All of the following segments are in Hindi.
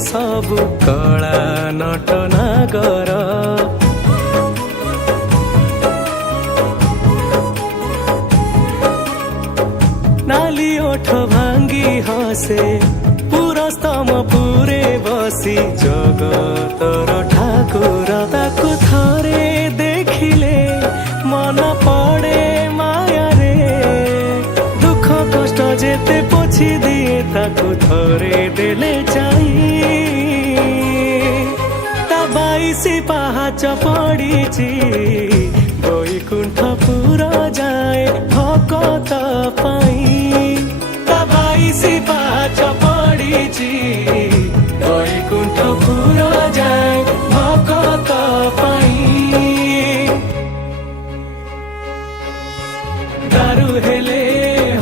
सबु कला नट नागर नाली ओठ भांगी हसे पुरस्तम पुरे बसी जगतर ठाकुर ताकु थरे देखिले मन पड़े माया रे दुख कष्ट जेते पोछि दिए ताकु थरे देले चाहि ता 22 पाहाच पड़िछि बैकुंठपुर जाए भकत पाई ता 22 पाहाच पड़िछि बैकुंठपुर जाए भकत पाई दारु हेले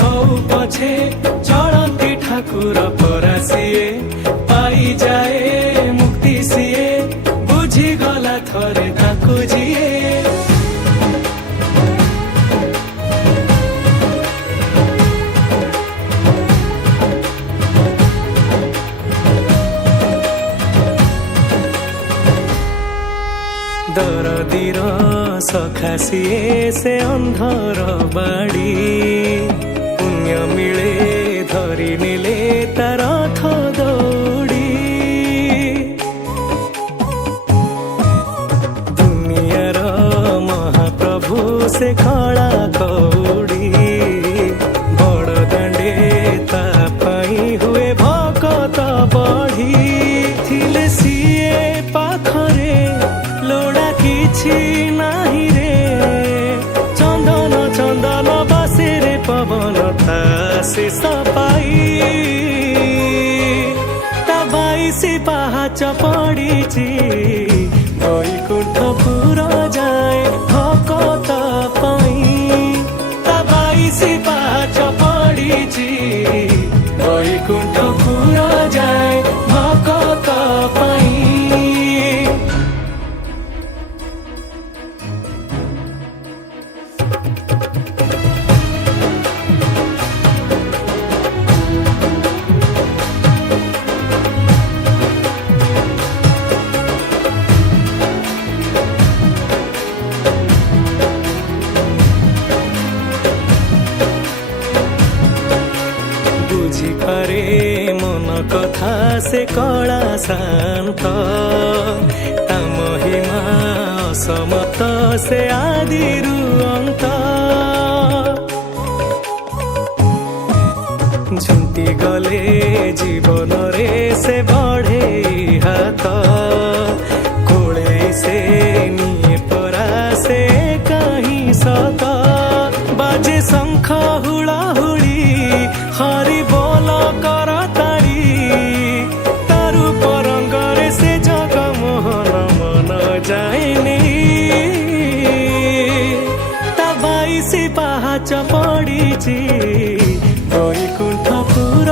हौ पछे चलती ठाकुर परासिए पाई जाए मुक्ति सिए बुझी गला थरे ताकु जिए दरदीर सखासिए से अंधर बाड़ी पुण्य मिले धरी नेले तार रथ दौड़ी दुनियार महाप्रभु से खड़ा कौड़ी बड़ दांडे ता पाई हुए भकत बढ़ी थिले सिए पाखरे लोड़ा किछि नाही रे चंदन चंदन बसे रे पवन ता शेष पाई ता 22 पाहाच पड़िछि बैकुंठपुर जाए भकत पाई ता 22 पाहाच पड़िछि बैकुंठपुर जाए भकत पाई बुझिपारे मन कथा से कला शांत ता महिमा असमत से आदिरु अंत झुंटी गले जीवन रे से बढ़े हाथ कोले से निये परा से कहीं सत बाजे शंख हुड़ा हुड़ी हरि बोल करताड़ी तारु परंगरे से जगमोहन मन जाएनी ता 22 पाहाच पड़िछि बैकुंठपुर